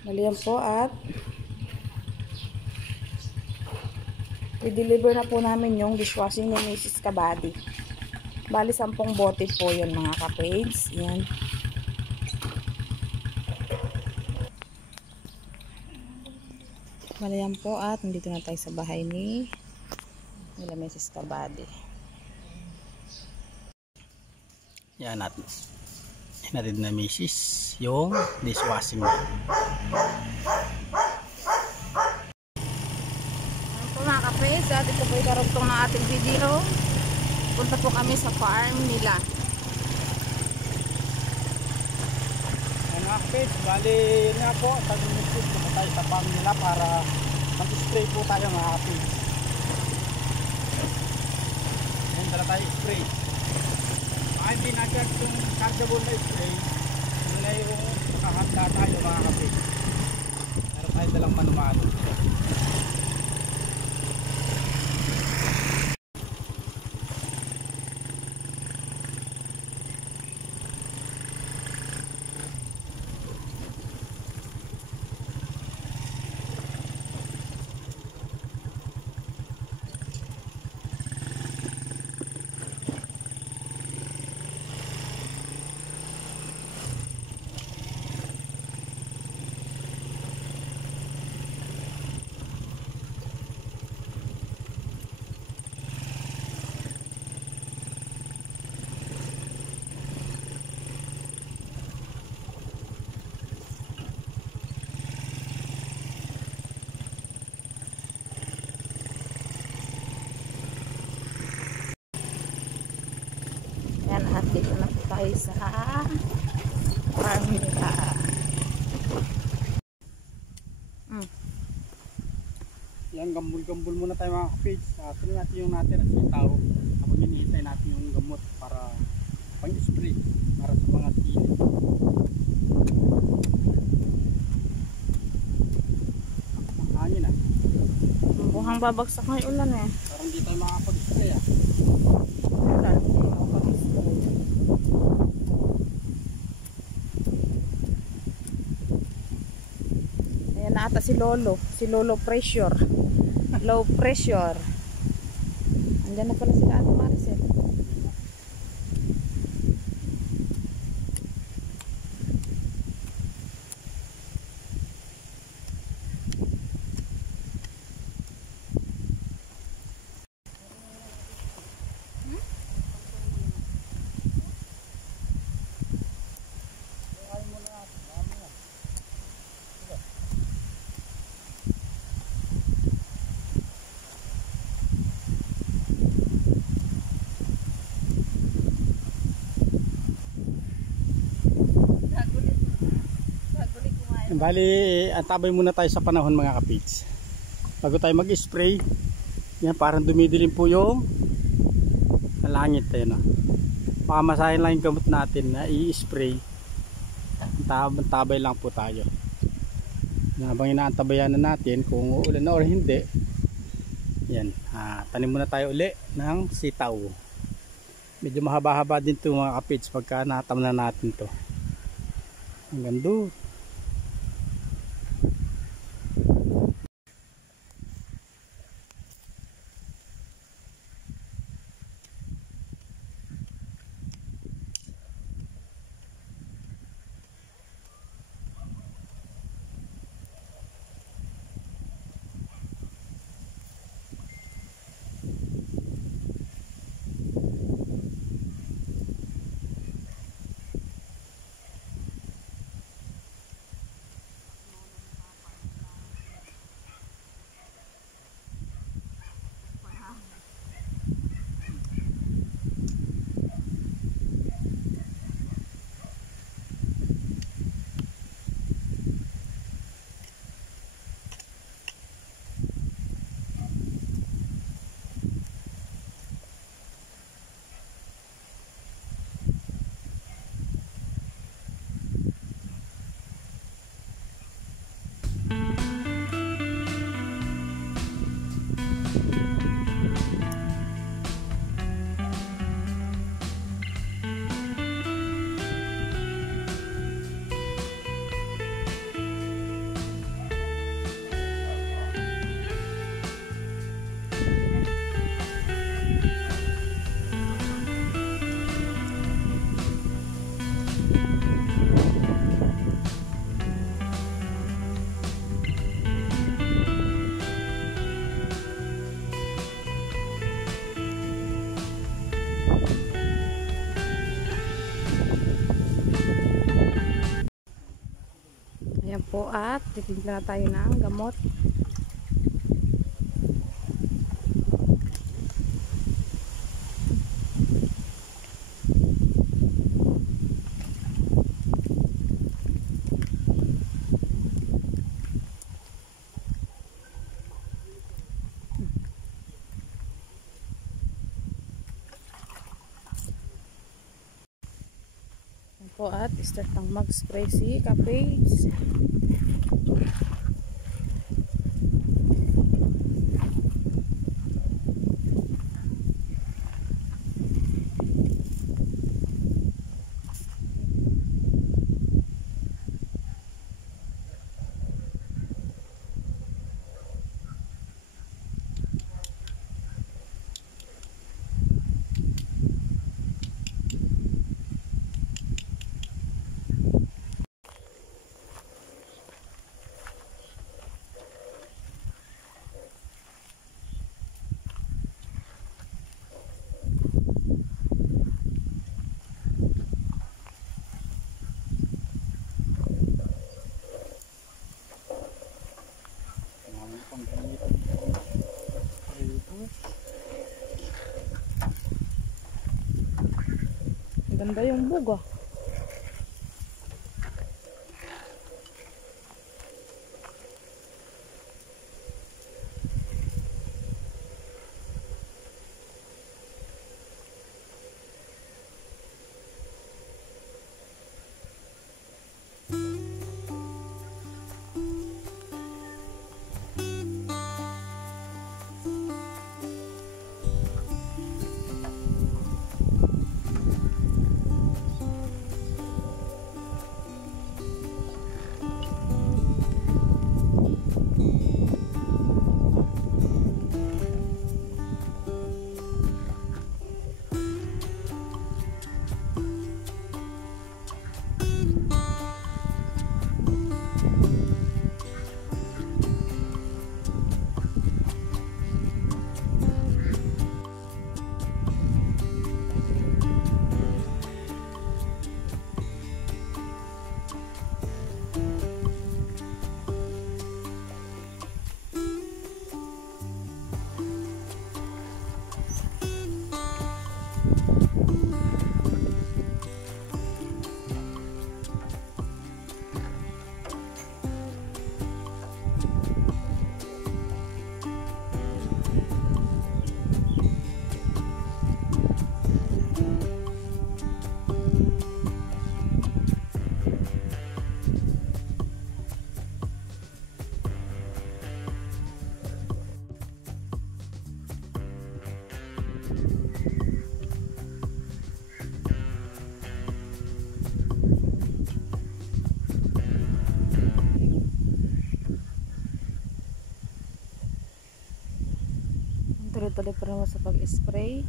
Maliyan po at i-deliver na po namin yung dishwashing ni Mrs. Kabady. Bali 10 bote po yun mga ka-page. Yan. Maliyan po at nandito na tayo sa bahay ni nila Mrs. Kabady. Yan natin. Natin na Mrs. yung dishwashing na. Ito mga ka-page at ito po ikarugtong ng ating video. Punta po kami sa farm nila. Yan mga kapit, bali nga po, tag-inipit po tayo sa farm nila para mag-spray po tayo mga kapit. Yan, dala tayo spray. Baka hindi na-charge yung chargeable na spray, yun na yung nakahanda tayo mga kapit. Meron tayo dalang manumano. Yan at dito na po tayo sa farm nila. Yan, gambul-gambul muna tayo mga kapage. Tuloy natin yung natin at sitaw. Habang hinihintay natin yung gamot para pang-spray para sa mga sili. Ang hangin ah. Buhang babagsak ng ulan eh. Parang hindi tayo makapag-spray ah. Ulan, hindi ako pag-spray. Ayan na ata si Lolo pressure. Low pressure. Andyan na pala sila Ate Maricel. Bali, antabay muna tayo sa panahon mga kapits. Bago tayo mag-spray, yan parang dumidilim po yung langit eh, no? Makamasahin lang yung gamot natin na i-spray. Antabay lang po tayo. Habang inaantabayan na natin kung uulan na o hindi. Yan, tanim muna tayo uli ng sitaw. Medyo mahaba-haba din ito mga kapits pagka natam na natin to. Hanggang doon. Yan po at titigla tayo ng gamot. Yan po at start ng mag-spray si Kapage. Ganda yung bug ah. Tuloy-tuloy pa rin sa pag-spray.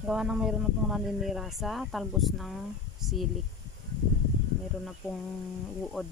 Gawa ng mayroon na pong naninira sa talbos ng silik. Mayroon na pong uod.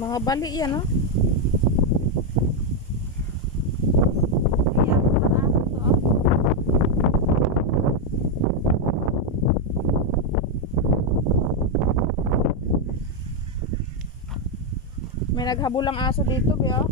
Mga bali yan, oh. Ayan, mga aso to, oh. May naghabulang aso dito, biyo.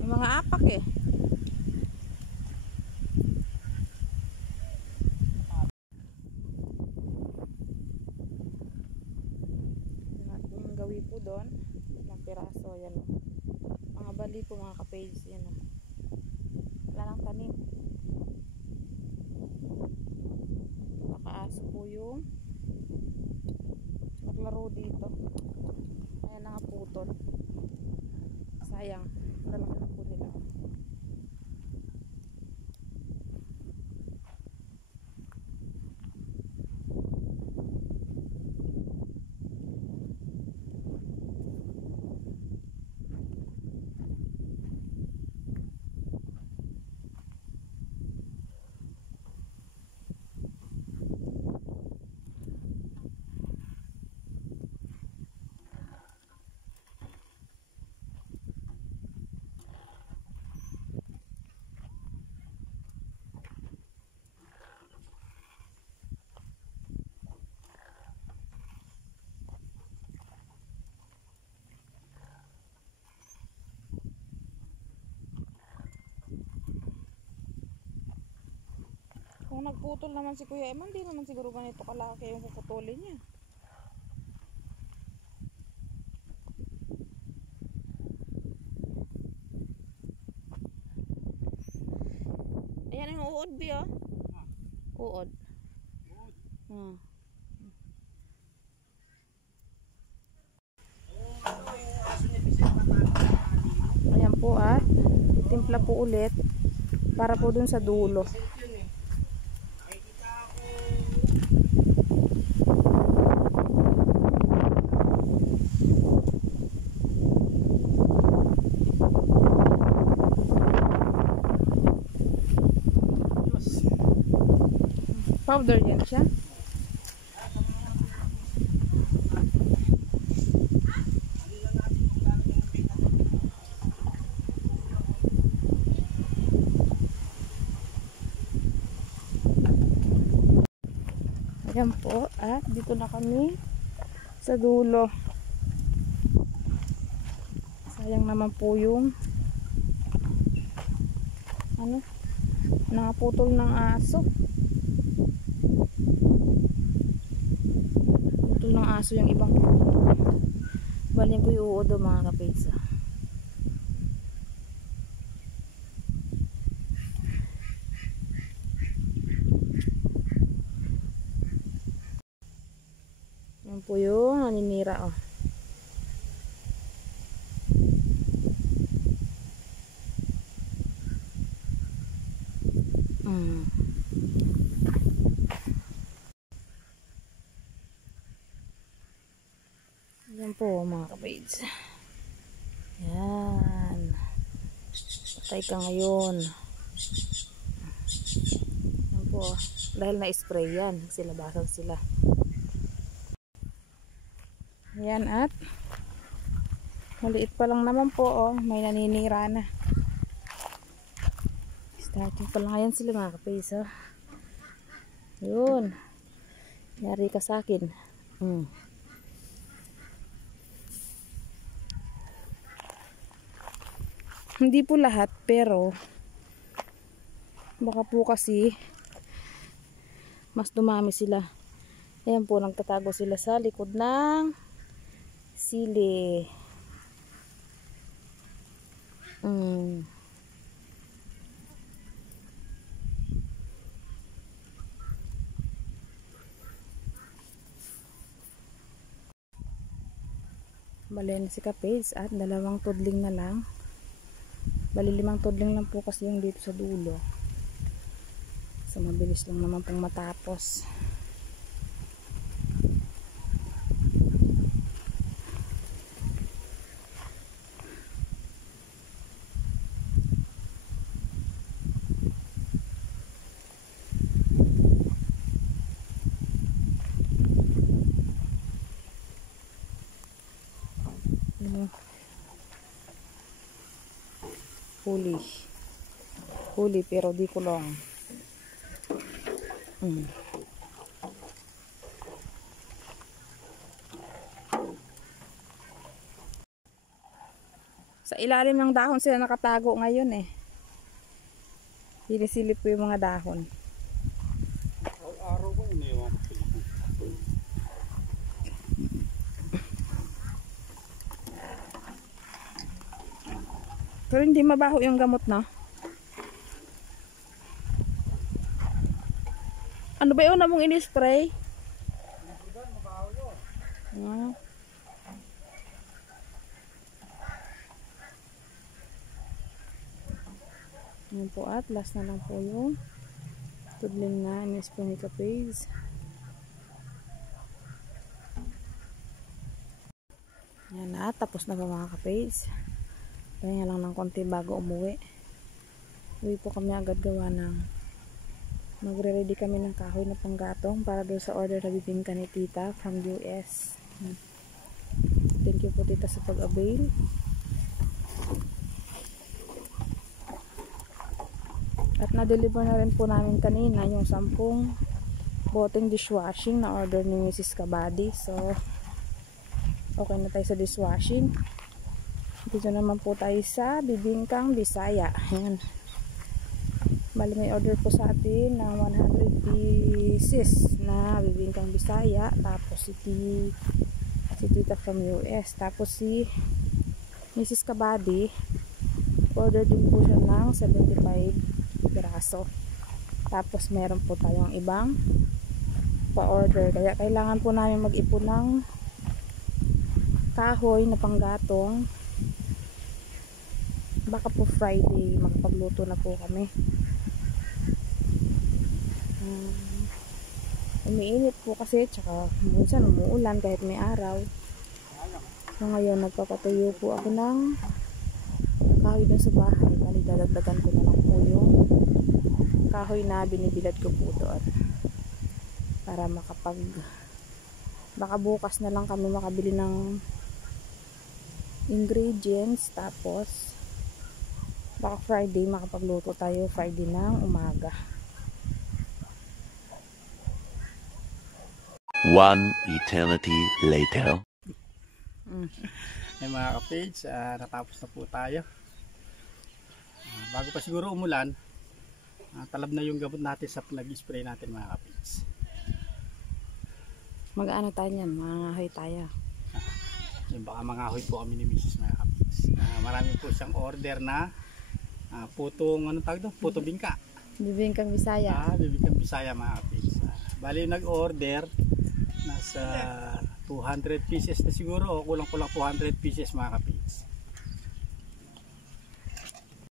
May mga apak eh. Yung gawi po doon, ilang piraso, yan o. Mga bali po mga kapage, yan o. Wala nang tanim. Nakaaso po yung naglaro dito. Ayan na nga putol. Sayang, lalaki na po nila. Kung nagputol naman si Kuya Eman, di naman siguro ganito kalaki yung puputulin niya. Ayan yung uod, Bi, oh. Uod. Hmm. Ayan po, ah. Timpla po ulit para po dun sa dulo. Powder yan siya. Ayan po, at dito na kami sa dulo. Sayang naman po yung ano, nakaputol ng aso. Putol ng aso yung ibang baling po yung uod, mga kapitsa. Yan po yung naninira, oh. Yan po mga kapage. Yan. Patay ka ngayon. Yan po. Dahil na-spray yan. Sila basag sila. Yan, at maliit pa lang naman po, oh. May naninira na. Starting pa lang yan sila mga kapage, oh. Yun. Yari ka sa akin. Hindi po lahat, pero baka po kasi mas dumami sila. Ayan po, nagtatago sila sa likod ng sili. Balen si kapage at dalawang tudling na lang. Bali 5 tudling lang po kasi yung dito sa dulo. So mabilis lang naman pong matapos. Huli pero di kulong. Sa ilalim ng dahon sila nakatago ngayon eh. Sinisilip ko yung mga dahon. Araw ko iniwan ko. Pero hindi mabaho yung gamot, no? Ano ba yun na mong in-spray? Yan po at last na lang po yung tudling na in-spray ni Kapage. Yan na, tapos na ba mga Kapage? Kaya lang ng konti bago umuwi. Uwi po kami agad gawa ng magre-ready kami ng kahoy na panggatong para doon sa order na bibingka ni Tita from US. Thank you po Tita sa pag-avail. At na-deliver na rin po namin kanina yung 10 boteng dishwashing na order ni Mrs. Kabady. So, okay na tayo sa dishwashing. Dito naman po tayo sa bibingkang Bisaya. Ayan. Bali may order po sa atin ng 100 pieces na bibingkang Bisaya. Tapos si Tita from US. Tapos si Mrs. Kabady, order din po siya ng 75 piraso. Tapos meron po tayong ibang pa-order. Kaya kailangan po namin mag-ipon ng kahoy na panggatong. Baka po Friday magpagluto na po kami. Umiinit po kasi, tsaka minsan umuulan kahit may araw. So ngayon nagpapatuyo po ako ng kahoy dun sa bahay. Bali dadagdagan ko na lang po yung kahoy na binibilad ko po doon para baka bukas na lang kami makabili ng ingredients. Tapos baka Friday makapagluto tayo Friday ng umaga. 1 eternity later. Ay mga Kapage, natapos na po tayo. Bago pa siguro umulan, talab na yung gamot natin sa nag-spray natin mga Kapage. Mag-ano tayo niyan? Mangahoy tayo. Baka mangahoy po kami ni Mrs. mga Kapage. Marami po siyang order na putong, anong tawag doon? Puto bingka. Bibingkang Bisaya. Bibingkang Bisaya mga Kapage. Bali nag-order nasa 200 pieces na siguro, kulang-kulang 200 pieces mga Kapage.